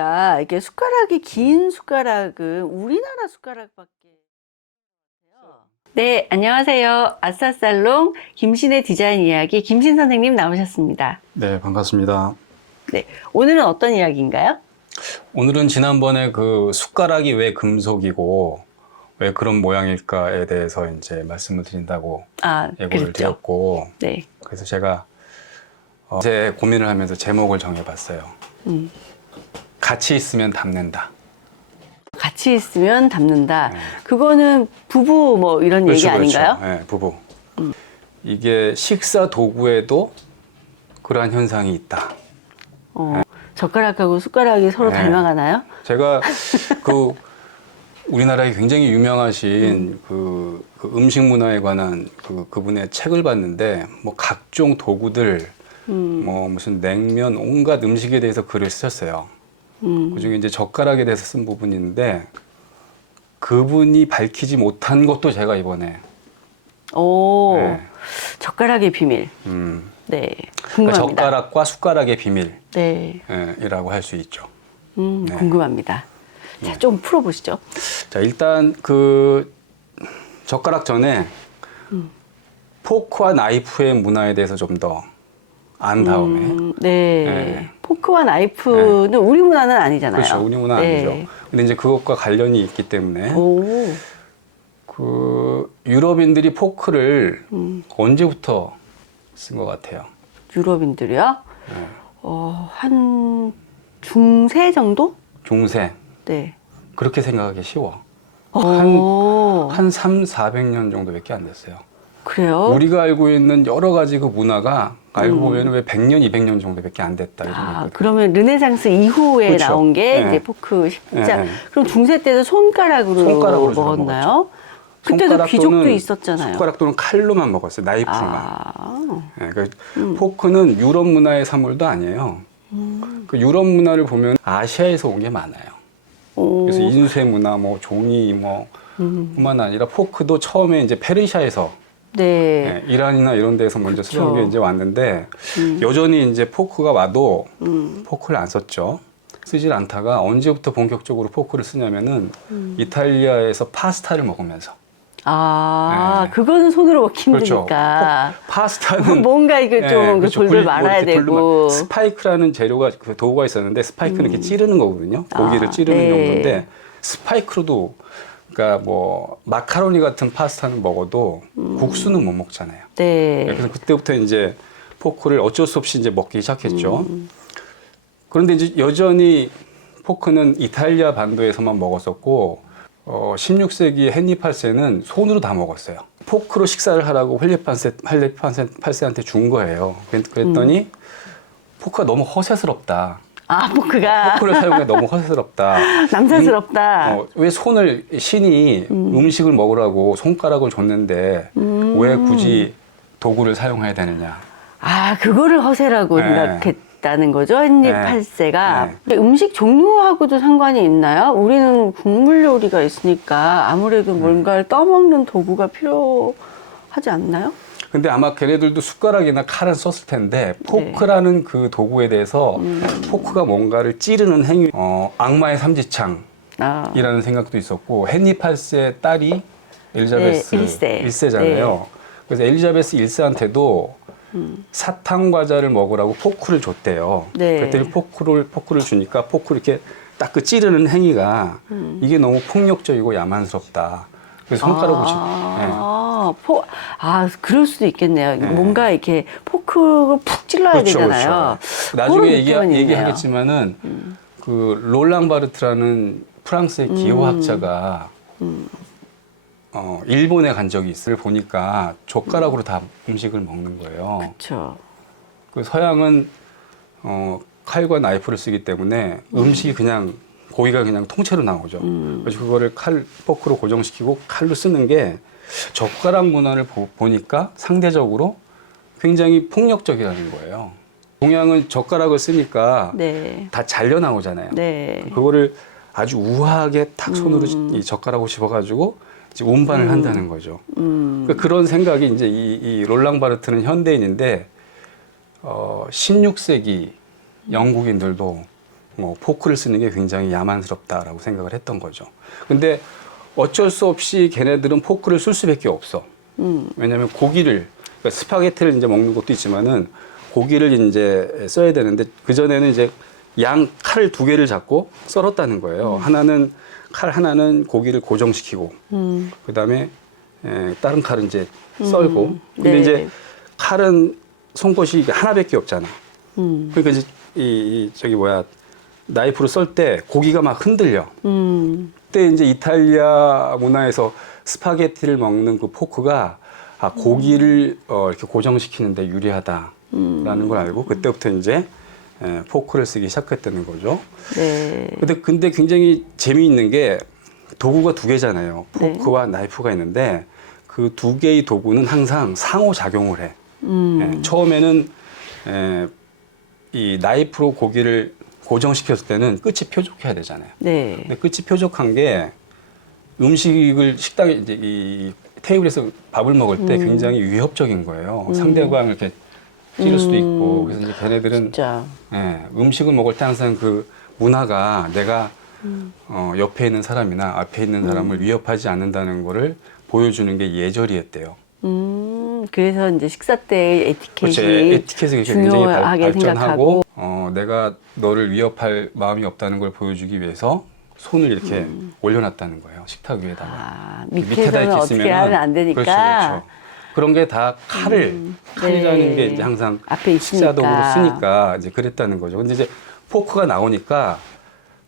보니까 이게 숟가락이 긴 숟가락은 우리나라 숟가락밖에. 네, 안녕하세요. 아싸살롱 김신의 디자인 이야기 김신 선생님 나오셨습니다. 네, 반갑습니다. 네, 오늘은 어떤 이야기인가요? 오늘은 지난번에 그 숟가락이 왜 금속이고 왜 그런 모양일까에 대해서 이제 말씀을 드린다고 예고를 그랬죠. 드렸고, 네. 그래서 제가 제 고민을 하면서 제목을 정해봤어요. 같이 있으면 담는다. 같이 있으면 담는다. 네. 그거는 부부 뭐 이런 얘기 아닌가요? 네, 부부. 이게 식사 도구에도 그러한 현상이 있다. 젓가락하고 숟가락이 서로 네. 닮아가나요? 제가 그 우리나라에 굉장히 유명하신 그 음식 문화에 관한 그분의 책을 봤는데, 뭐 각종 도구들, 뭐 무슨 냉면, 온갖 음식에 대해서 글을 쓰셨어요. 그중에 이제 젓가락에 대해서 쓴 부분이 있는데, 그분이 밝히지 못한 것도 제가 이번에 오, 네. 젓가락의 비밀. 네, 그러니까 궁금합니다. 젓가락과 숟가락의 비밀 네, 이라고 할 수 있죠. 네. 궁금합니다. 자, 좀 풀어보시죠. 자, 일단 그 젓가락 전에 포크와 나이프의 문화에 대해서 좀 더 안 다음에 네. 네. 포크와 나이프는 우리 문화는 아니잖아요. 그렇죠. 우리 문화 네. 아니죠. 근데 이제 그것과 관련이 있기 때문에 오, 그 유럽인들이 포크를 언제부터 쓴 것 같아요? 유럽인들이요? 네. 한 중세 정도? 중세. 네. 그렇게 생각하기 쉬워. 오, 한 3, 400년 정도밖에 안 됐어요. 그래요? 우리가 알고 있는 여러 가지 그 문화가 알고 보면 왜 100년, 200년 정도밖에 안 됐다 이런 거거든요. 그러면 르네상스 이후에 그렇죠. 나온 게 네. 이제 포크 십자. 네, 네. 그럼 중세 때도 손가락으로 손가락으로 주로 먹었나요? 그때도 손가락 귀족도 또는 있었잖아요. 숟가락 또는 칼로만 먹었어요. 나이프만. 네, 그러니까 포크는 유럽 문화의 산물도 아니에요. 그 유럽 문화를 보면 아시아에서 온 게 많아요. 오, 그래서 인쇄 문화, 뭐 종이 뭐 뿐만 아니라 포크도 처음에 이제 페르시아에서 네. 이란이나 이런 데서 먼저 쓰던 게 그쵸. 이제 왔는데, 여전히 이제 포크가 와도 포크를 안 썼죠. 쓰질 않다가 언제부터 본격적으로 포크를 쓰냐면은 이탈리아에서 파스타를 먹으면서. 네. 그거는 손으로 먹기 그렇죠. 힘드니까. 파스타는 뭔가 이게 좀 그렇죠. 돌돌 뭐 말아야 이렇게 되고. 스파이크라는 재료가 그 도구가 있었는데, 스파이크는 이렇게 찌르는 거거든요. 고기를 찌르는 네. 용도인데, 스파이크로도, 그러니까 뭐 마카로니 같은 파스타는 먹어도 국수는 못 먹잖아요. 네. 그래서 그때부터 이제 포크를 어쩔 수 없이 이제 먹기 시작했죠. 그런데 이제 여전히 포크는 이탈리아 반도에서만 먹었었고, 16세기 헨리 8세는 손으로 다 먹었어요. 포크로 식사를 하라고 헨리 8세한테 준 거예요. 그랬더니 포크가 너무 허세스럽다. 포크가 포크를 사용해 너무 허세스럽다. 남사스럽다. 왜 손을, 신이 음식을 먹으라고 손가락을 줬는데 왜 굳이 도구를 사용해야 되느냐. 그거를 허세라고 네. 생각했다는 거죠, 헨리 네. 8세가. 네. 근데 음식 종류하고도 상관이 있나요? 우리는 국물 요리가 있으니까 아무래도 뭔가를 떠먹는 도구가 필요하지 않나요? 근데 아마 걔네들도 숟가락이나 칼은 썼을 텐데, 포크라는 그 도구에 대해서 포크가 뭔가를 찌르는 행위, 악마의 삼지창이라는 생각도 있었고, 헨리 8세 딸이 엘리자베스 네, 1세잖아요. 네. 그래서 엘리자베스 1세한테도 사탕 과자를 먹으라고 포크를 줬대요. 네. 그랬더니 포크를 주니까 포크를 이렇게 딱 그 찌르는 행위가 이게 너무 폭력적이고 야만스럽다. 그래서 손가락으로 그럴 수도 있겠네요. 네. 뭔가 이렇게 포크를 푹 찔러야 그렇죠, 되잖아요. 그렇죠. 나중에 그런 느낌은 있네요. 얘기하겠지만은 그 롤랑 바르트라는 프랑스의 기호학자가 일본에 간 적이 있어요. 보니까 젓가락으로 다 음식을 먹는 거예요. 그렇죠. 그 서양은 칼과 나이프를 쓰기 때문에 음식이 그냥 고기가 그냥 통째로 나오죠. 그래서 그거를 포크로 고정시키고 칼로 쓰는 게 젓가락 문화를 보니까 상대적으로 굉장히 폭력적이라는 거예요. 동양은 젓가락을 쓰니까 네. 다 잘려 나오잖아요. 네. 그거를 아주 우아하게 탁 손으로 이 젓가락으로 집어가지고 이제 운반을 한다는 거죠. 그러니까 그런 생각이 이제 이 롤랑 바르트는 현대인인데 16세기 영국인들도 뭐 포크를 쓰는 게 굉장히 야만스럽다라고 생각을 했던 거죠. 근데 어쩔 수 없이 걔네들은 포크를 쓸 수밖에 없어. 왜냐하면 고기를 그러니까 스파게티를 이제 먹는 것도 있지만은 고기를 이제 써야 되는데 그 전에는 이제 양 칼 두 개를 잡고 썰었다는 거예요. 하나는 칼 하나는 고기를 고정시키고 그다음에 다른 칼은 이제 썰고. 근데 네. 이제 칼은 송곳이 하나밖에 없잖아. 그러니까 이제 저기 뭐야 나이프로 썰 때 고기가 막 흔들려. 그때 이제 이탈리아 문화에서 스파게티를 먹는 그 포크가 고기를 이렇게 고정시키는데 유리하다라는 걸 알고 그때부터 이제 포크를 쓰기 시작했다는 거죠. 네. 근데 굉장히 재미있는 게 도구가 두 개잖아요. 네. 포크와 나이프가 있는데 그 두 개의 도구는 항상 상호작용을 해. 처음에는 이 나이프로 고기를 고정시켰을 때는 끝이 뾰족해야 되잖아요. 네. 근데 끝이 뾰족한 게 음식을 식당에 이제 이 테이블에서 밥을 먹을 때 굉장히 위협적인 거예요. 상대방을 이렇게 찌를 수도 있고. 그래서 이제 걔네들은 진짜. 음식을 먹을 때 항상 그 문화가 내가 옆에 있는 사람이나 앞에 있는 사람을 위협하지 않는다는 거를 보여주는 게 예절이었대요. 그래서 이제 식사 때 에티켓이 그렇지. 에티켓이 굉장히 중요하게 발전하고 생각하고. 내가 너를 위협할 마음이 없다는 걸 보여주기 위해서 손을 이렇게 올려놨다는 거예요. 식탁 위에다가. 밑에서는 어떻게 하면 안 되니까. 그렇죠, 그렇죠. 그런 게 다 칼이라는 네. 게 이제 항상 앞에 있으니까. 식사 도구로 쓰니까 이제 그랬다는 거죠. 근데 이제 포크가 나오니까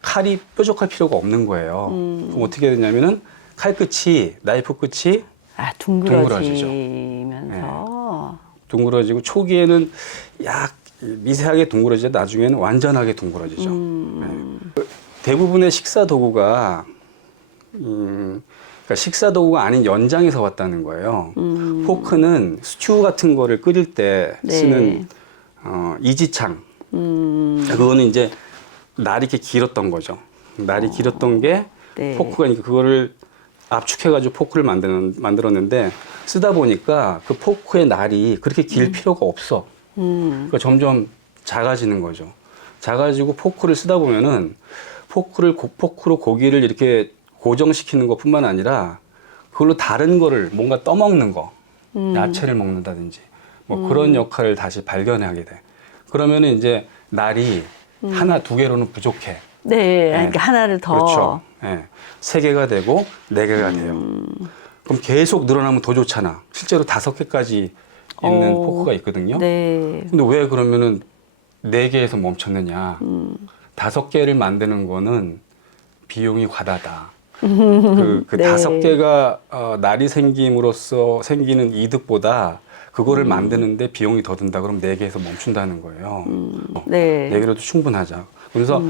칼이 뾰족할 필요가 없는 거예요. 그럼 어떻게 되냐면은 칼 끝이 나이프 끝이 둥그러지면서. 둥그러지고 초기에는 약 미세하게 둥그러지다 나중에는 완전하게 둥그러지죠. 대부분의 식사 도구가 그러니까 식사 도구가 아닌 연장에서 왔다는 거예요. 포크는 스튜 같은 거를 끓일 때 네. 쓰는 이지창. 그거는 이제 날이 이렇게 길었던 거죠. 날이 길었던 게 네. 포크가 그거를 압축해가지고 포크를 만들었는데 쓰다 보니까 그 포크의 날이 그렇게 길 필요가 없어. 그러니까 점점 작아지는 거죠. 작아지고 포크를 쓰다 보면은 포크로 고기를 이렇게 고정시키는 것뿐만 아니라 그걸로 다른 거를 뭔가 떠먹는 거, 야채를 먹는다든지 뭐 그런 역할을 다시 발견하게 돼. 그러면은 이제 날이 하나 두 개로는 부족해. 네, 그러니까 하나를 더. 그렇죠. 세 개가 되고 네 개가 돼요. 그럼 계속 늘어나면 더 좋잖아. 실제로 5개까지 있는 포크가 있거든요. 네. 근데 왜 그러면은 4개에서 멈췄느냐? 5개를 만드는 거는 비용이 과다다. 그 네. 5개가 날이 생김으로써 생기는 이득보다 그거를 만드는데 비용이 더 든다. 그럼 4개에서 멈춘다는 거예요. 네. 4개로도 충분하자. 그래서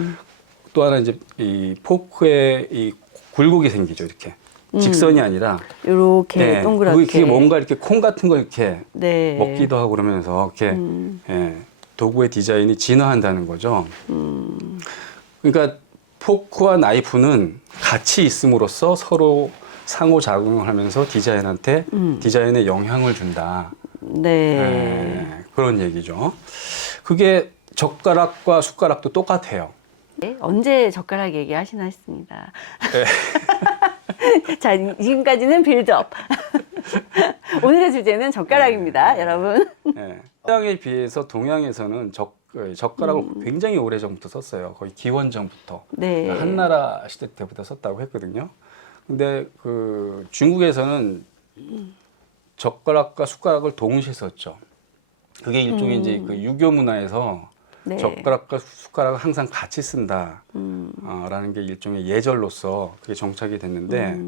또 하나 이제 이 포크에 이 굴곡이 생기죠. 이렇게 직선이 아니라 요렇게 동그랗게. 그게 뭔가 이렇게 콩 같은 걸 이렇게 네. 먹기도 하고 그러면서 이렇게 도구의 디자인이 진화한다는 거죠. 그러니까 포크와 나이프는 같이 있음으로써 서로 상호작용을 하면서 디자인에 영향을 준다. 네. 그런 얘기죠. 그게 젓가락과 숟가락도 똑같아요. 네, 언제 젓가락 얘기하시나 했습니다. 네. 자, 지금까지는 빌드업. 오늘의 주제는 젓가락입니다, 여러분. 서양에 비해서 동양에서는 젓가락을 굉장히 오래전부터 썼어요. 거의 기원전부터. 네. 한나라 시대 때부터 썼다고 했거든요. 근데 그 중국에서는 젓가락과 숟가락을 동시에 썼죠. 그게 일종의 이제 그 유교 문화에서 네. 젓가락과 숟가락을 항상 같이 쓴다. 라는 게 일종의 예절로서 그게 정착이 됐는데,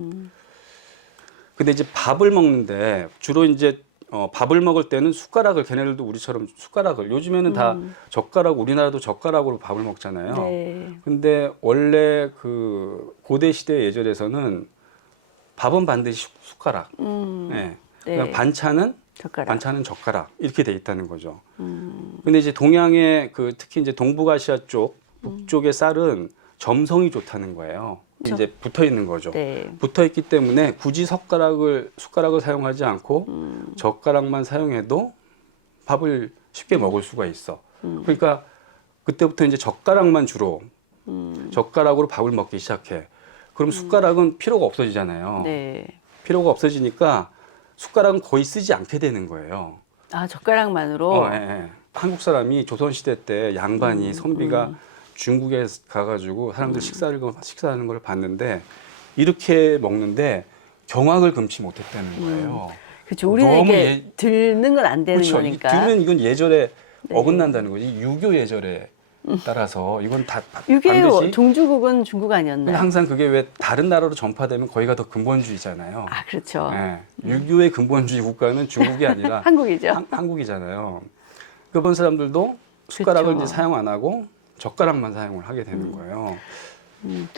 근데 이제 밥을 먹는데 주로 이제 밥을 먹을 때는 숟가락을 걔네들도 우리처럼 숟가락을 요즘에는 다 젓가락 우리나라도 젓가락으로 밥을 먹잖아요. 네. 근데 원래 그 고대 시대 예절에서는 밥은 반드시 숟가락. 네. 네. 그냥 반찬은 젓가락 이렇게 돼 있다는 거죠. 근데 이제 동양의 그 특히 이제 동북아시아 쪽 북쪽의 쌀은 점성이 좋다는 거예요. 그렇죠. 이제 붙어 있는 거죠. 네. 붙어 있기 때문에 굳이 숟가락을 사용하지 않고 젓가락만 사용해도 밥을 쉽게 먹을 수가 있어. 그러니까 그때부터 이제 젓가락만 주로 젓가락으로 밥을 먹기 시작해. 그럼 숟가락은 필요가 없어지잖아요. 네. 필요가 없어지니까 숟가락은 거의 쓰지 않게 되는 거예요. 아, 젓가락만으로? 예, 예. 한국 사람이 조선시대 때 양반이 선비가 중국에 가가지고 사람들 식사하는 걸 봤는데 이렇게 먹는데 경악을 금치 못했다는 거예요. 그렇죠. 우리는 너무 이게 들는 건 안 되는 그렇죠. 거니까. 들면 이건 예절에 네. 어긋난다는 거지. 유교 예절에 따라서 이건 다 이게 반드시 종주국은 중국 아니었나요? 근데 항상 그게 왜 다른 나라로 전파되면 거기가 더 근본주의잖아요. 아, 그렇죠. 예. 유교의 근본주의 국가는 중국이 아니라 한국이죠. 한국이잖아요. 그런 사람들도 숟가락을 그쵸. 이제 사용 안 하고 젓가락만 사용을 하게 되는 거예요.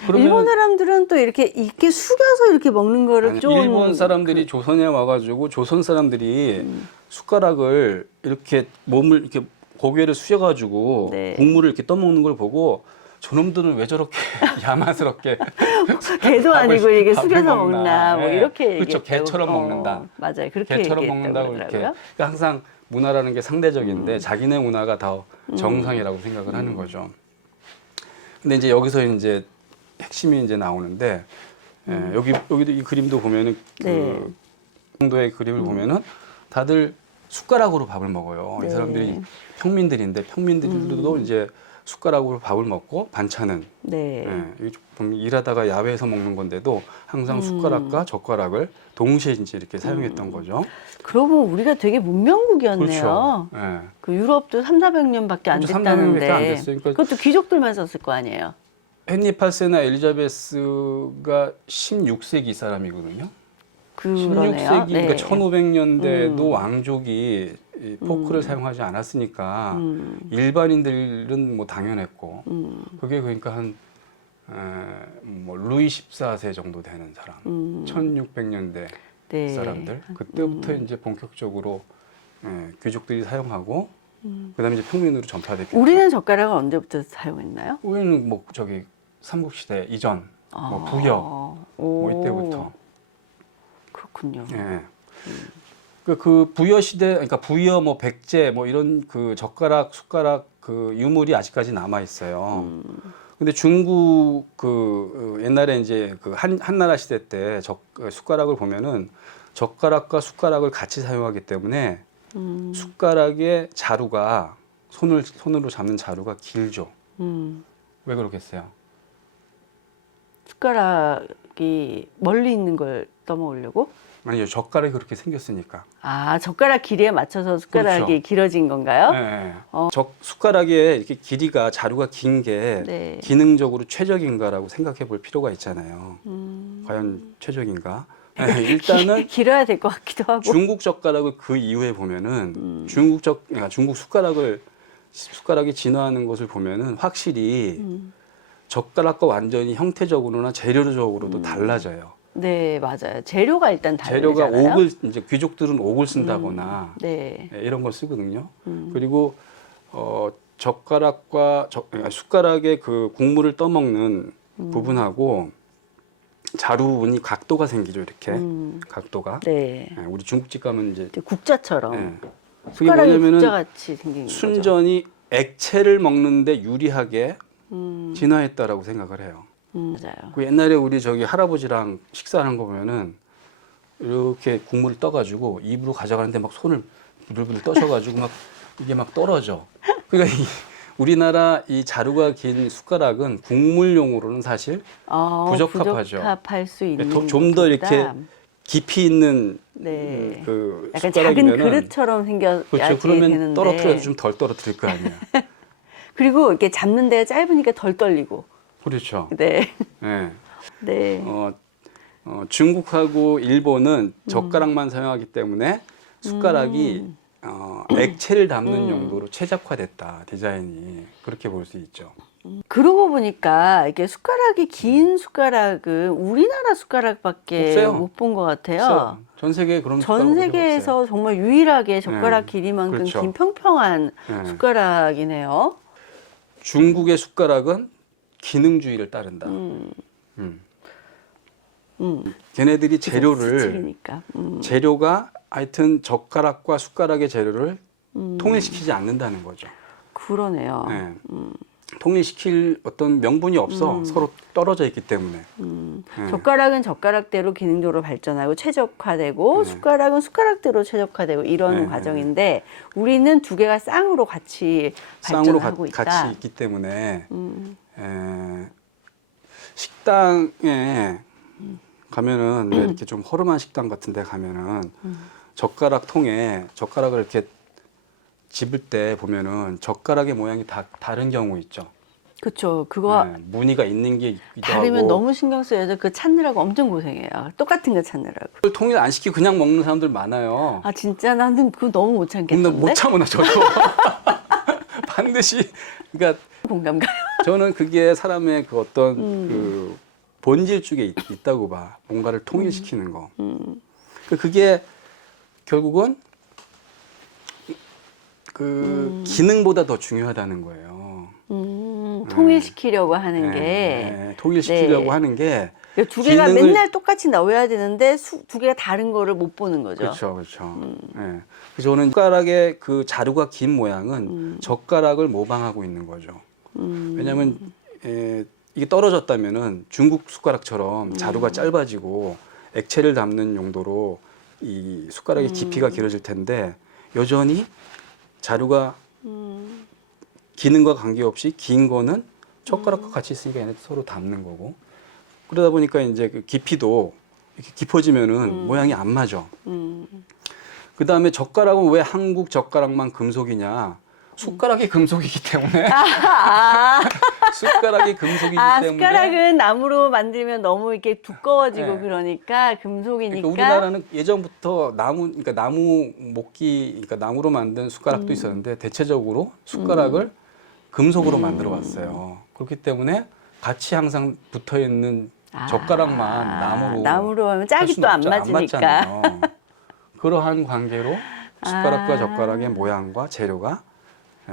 그러면 일본 사람들은 또 이렇게 숙여서 이렇게 먹는 거를 아니, 좀 일본 사람들이 조선에 와가지고 조선 사람들이 숟가락을 이렇게 몸을 이렇게 고개를 숙여가지고 네. 국물을 이렇게 떠먹는 걸 보고 저놈들은 왜 저렇게 야만스럽게 개도 아니고 이게 밥을 숙여서 먹나 뭐 예. 이렇게 그렇죠. 얘기했다고. 개처럼 먹는다. 맞아요. 그렇게 개처럼 얘기했다고 먹는다고 이렇게. 그러더라고요. 그러니까 항상 문화라는 게 상대적인데 자기네 문화가 더 정상이라고 생각을 하는 거죠. 근데 이제 여기서 이제 핵심이 이제 나오는데 예, 여기도 이 그림도 보면은 네. 그 정도의 그림을 보면은 다들 숟가락으로 밥을 먹어요. 네. 이 사람들이 평민들인데 평민들도 이제 숟가락으로 밥을 먹고 반찬은 네. 예, 보면 일하다가 야외에서 먹는 건데도 항상 숟가락과 젓가락을 동시에 이제 이렇게 사용했던 거죠. 그러고 보면 우리가 되게 문명국이었네요. 그렇죠. 예. 그 유럽도 300~400년밖에 안 그렇죠. 300 됐다는데 년밖에 안 됐어요. 그러니까 그것도 귀족들만 썼을 거 아니에요. 헨리 8세나 엘리자베스가 16세기 사람이거든요. 그러네요. 16세기, 네. 그러니까 1500년대도 왕족이 이 포크를 사용하지 않았으니까 일반인들은 뭐 당연했고 그게 그러니까 뭐 루이 14세 정도 되는 사람, 1600년대 네. 사람들 그때부터 이제 본격적으로 귀족들이 사용하고 그다음에 이제 평민으로 전파됐겠죠. 우리는 젓가락을 언제부터 사용했나요? 우리는 뭐 저기 삼국시대 이전, 뭐 부여 뭐 이때부터. 그렇군요. 예. 그 부여 시대, 그러니까 부여, 뭐 백제, 뭐 이런 그 젓가락, 숟가락 그 유물이 아직까지 남아 있어요. 근데 중국 그 옛날에 이제 그 한나라 시대 때 숟가락을 보면은 젓가락과 숟가락을 같이 사용하기 때문에 숟가락의 자루가 손으로 잡는 자루가 길죠. 왜 그렇겠어요? 숟가락이 멀리 있는 걸 떠먹으려고? 아니요, 젓가락이 그렇게 생겼으니까. 아, 젓가락 길이에 맞춰서 숟가락이 그렇죠. 길어진 건가요? 네. 숟가락의 이렇게 길이가 자루가 긴 게 네. 기능적으로 최적인가라고 생각해 볼 필요가 있잖아요. 과연 최적인가? 네, 일단은 길어야 될 것 같기도 하고. 중국 젓가락을 그 이후에 보면은 그러니까 중국 숟가락이 진화하는 것을 보면은 확실히 젓가락과 완전히 형태적으로나 재료적으로도 달라져요. 네, 맞아요. 재료가 일단 재료가 다르잖아요. 이제 귀족들은 옥을 쓴다거나 네. 이런 걸 쓰거든요. 그리고 젓가락과 그러니까 숟가락의 그 국물을 떠먹는 부분하고 자루 부분이 각도가 생기죠. 이렇게 각도가. 네. 예, 우리 중국집 가면 이제 국자처럼. 예. 그게 숟가락이 뭐냐면은 국자같이 생긴 거죠. 순전히 액체를 먹는데 유리하게 진화했다라고 생각을 해요. 맞아요. 그 옛날에 우리 저기 할아버지랑 식사하는 거 보면은 이렇게 국물을 떠가지고 입으로 가져가는데 막 손을 부들부들 떠셔가지고 막 이게 막 떨어져. 그러니까 우리나라 이 자루가 긴 숟가락은 국물용으로는 사실 부적합하죠. 부적합할 수 있는 좀 더 이렇게 것보다. 깊이 있는 네. 그 약간 작은 숟가락이면은 그릇처럼 생겨야지 그렇죠. 그러면 되는데. 떨어뜨려도 좀 덜 떨어뜨릴 거 아니에요. 그리고 이렇게 잡는 데가 짧으니까 덜 떨리고. 그렇죠. 네. 네. 네. 중국하고 일본은 젓가락만 사용하기 때문에 숟가락이 액체를 담는 용도로 최적화됐다. 디자인이 그렇게 볼 수 있죠. 그러고 보니까 이게 숟가락이 긴 숟가락은 우리나라 숟가락밖에 없어요. 못 본 것 같아요. 없어요. 전 세계에 그런 전 숟가락 없어요. 세계에서 정말 유일하게 젓가락 네. 길이만큼 그렇죠. 긴 평평한 네. 숟가락이네요. 중국의 숟가락은 기능주의를 따른다. 걔네들이 재료를 스칠이니까. 재료가 하여튼 젓가락과 숟가락의 재료를 통일시키지 않는다는 거죠. 그러네요. 네. 통일시킬 어떤 명분이 없어. 서로 떨어져 있기 때문에. 젓가락은 젓가락대로 기능적으로 발전하고 최적화되고 숟가락은 숟가락대로 최적화되고 이런 과정인데 우리는 두 개가 쌍으로 같이 쌍으로 발전하고 있다. 같이 있기 때문에 식당에 가면은 왜 이렇게 좀 허름한 식당 같은 데 가면은 젓가락 통에 젓가락을 이렇게 집을 때 보면은 젓가락의 모양이 다 다른 경우 있죠. 그렇죠. 그거 무늬가 있는 게 있기도 다르면 하고. 너무 신경 쓰여서 그 찾느라고 엄청 고생해요. 똑같은 거 찾느라고. 그걸 통일 안 시키고 그냥 먹는 사람들 많아요. 아 진짜 나는 그거 너무 못 근데 참겠던데. 못 참아 저도. 반드시 그러니까 공감 가요. 저는 그게 사람의 그 어떤 그 본질 쪽에 있다고 봐. 뭔가를 통일시키는 거. 그게 결국은 그 기능보다 더 중요하다는 거예요. 통일시키려고 하는 게. 통일시키려고 네. 하는 게 두 개가 기능을- 맨날 똑같이 나와야 되는데 두 개가 다른 거를 못 보는 거죠. 그렇죠, 그렇죠. 예. 그래서 저는 젓가락의 그 자루가 긴 모양은 젓가락을 모방하고 있는 거죠. 왜냐하면 이게 떨어졌다면은 중국 숟가락처럼 자루가 짧아지고 액체를 담는 용도로 이 숟가락의 깊이가 길어질 텐데 여전히 자루가 기능과 관계없이 긴 거는 젓가락과 같이 있으니까 얘네 서로 닿는 거고 그러다 보니까 이제 그 깊이도 이렇게 깊어지면은 모양이 안 맞아. 그 다음에 젓가락은 왜 한국 젓가락만 금속이냐? 숟가락이 금속이기 때문에. 숟가락이 금속이기 때문에. 숟가락은 나무로 만들면 너무 이렇게 두꺼워지고 네. 그러니까 금속이니까. 그러니까 우리나라는 예전부터 그러니까 나무 목기, 그러니까 나무로 만든 숟가락도 있었는데 대체적으로 숟가락을 금속으로 만들어 왔어요. 그렇기 때문에 같이 항상 붙어 있는 젓가락만 나무로 하면 할 짝이 수는 또 안 없죠. 맞으니까. 맞잖아요. 그러한 관계로 숟가락과 젓가락의 모양과 재료가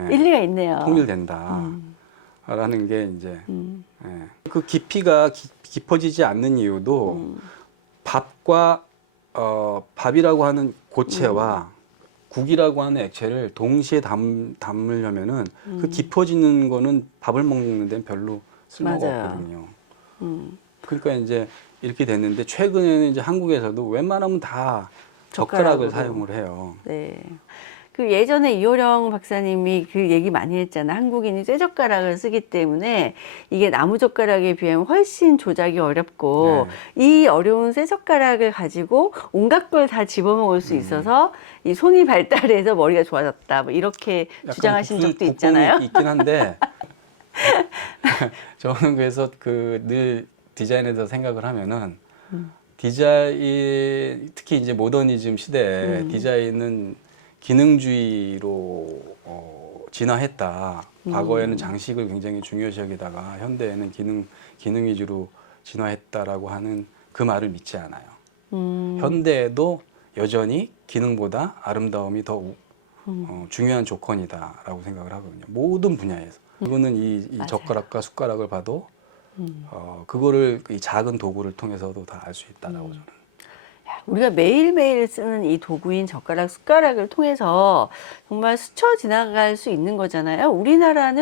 일리가 있네요. 통일된다라는 게 이제 그 깊이가 깊어지지 않는 이유도 밥과 밥이라고 하는 고체와 국이라고 하는 액체를 동시에 담으려면은 그 깊어지는 거는 밥을 먹는 데는 별로 쓸모가 맞아요. 없거든요. 그러니까 이제 이렇게 됐는데 최근에는 이제 한국에서도 웬만하면 다 젓가락을 젓가락으로. 사용을 해요. 네. 그 예전에 이호령 박사님이 그 얘기 많이 했잖아. 한국인이 쇠젓가락을 쓰기 때문에 이게 나무젓가락에 비하면 훨씬 조작이 어렵고 이 어려운 쇠젓가락을 가지고 온갖 걸 다 집어먹을 수 있어서 이 손이 발달해서 머리가 좋아졌다. 뭐 이렇게 주장하신 적도 있잖아요. 있긴 한데 저는 그래서 그 늘 디자인에서 생각을 하면은 디자인 특히 이제 모더니즘 시대에 디자인은 기능주의로 진화했다. 과거에는 장식을 굉장히 중요시 여기다가 현대에는 기능 위주로 진화했다라고 하는 그 말을 믿지 않아요. 현대에도 여전히 기능보다 아름다움이 더 중요한 조건이다라고 생각을 하거든요. 모든 분야에서. 이거는 이 젓가락과 숟가락을 봐도 그거를 이 작은 도구를 통해서도 다 알 수 있다라고 저는. 우리가 매일매일 쓰는 이 도구인 젓가락, 숟가락을 통해서 정말 스쳐 지나갈 수 있는 거잖아요. 우리나라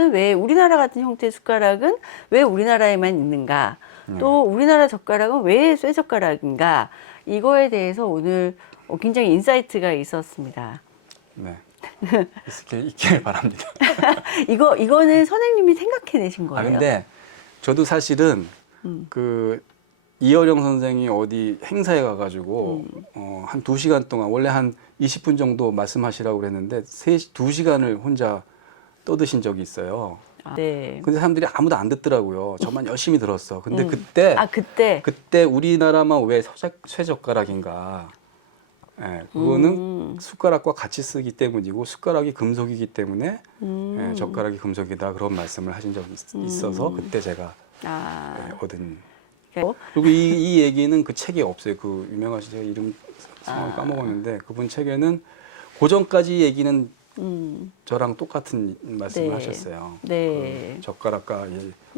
같은 형태의 숟가락은 왜 우리나라에만 있는가? 또 우리나라 젓가락은 왜 쇠젓가락인가? 이거에 대해서 오늘 굉장히 인사이트가 있었습니다. 네. 있길 바랍니다. 이거는 선생님이 생각해내신 거예요. 근데 저도 사실은 그 이어령 선생이 어디 행사에 가가지고 한 2시간 동안 원래 한 20분 정도 말씀하시라고 그랬는데 2시간을 혼자 떠드신 적이 있어요. 네. 근데 사람들이 아무도 안 듣더라고요. 저만 열심히 들었어. 근데 그때 우리나라만 왜 쇠젓가락인가? 그거는 숟가락과 같이 쓰기 때문이고 숟가락이 금속이기 때문에 젓가락이 금속이다 그런 말씀을 하신 적이 있어서 그때 제가 얻은. 그리고 이 얘기는 그 책에 없어요. 그 유명하신 제가 이름 성함을 까먹었는데 그분 책에는 고전까지 얘기는 저랑 똑같은 말씀을 하셨어요. 네. 그 젓가락과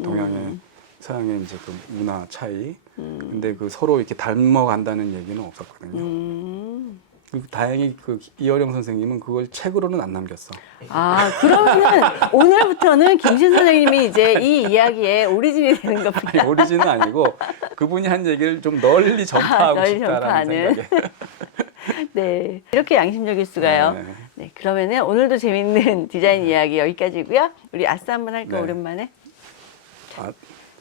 동양의 서양의 이제 그 문화 차이. 근데 그 서로 이렇게 닮아간다는 얘기는 없었거든요. 다행히 그 이어령 선생님은 그걸 책으로는 안 남겼어. 아, 그러면은 오늘부터는 김신 선생님이 이제 이 이야기의 오리진이 되는 겁니다. 아니, 오리진은 아니고 그분이 한 얘기를 좀 널리 전파하고 널리 싶다라는 전파하는. 생각에. 네, 이렇게 양심적일 수가요. 네. 네, 그러면은 오늘도 재밌는 디자인 이야기 여기까지고요. 우리 아싸 한번 할까 네. 오랜만에? 아,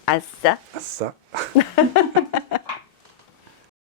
아싸. 아싸.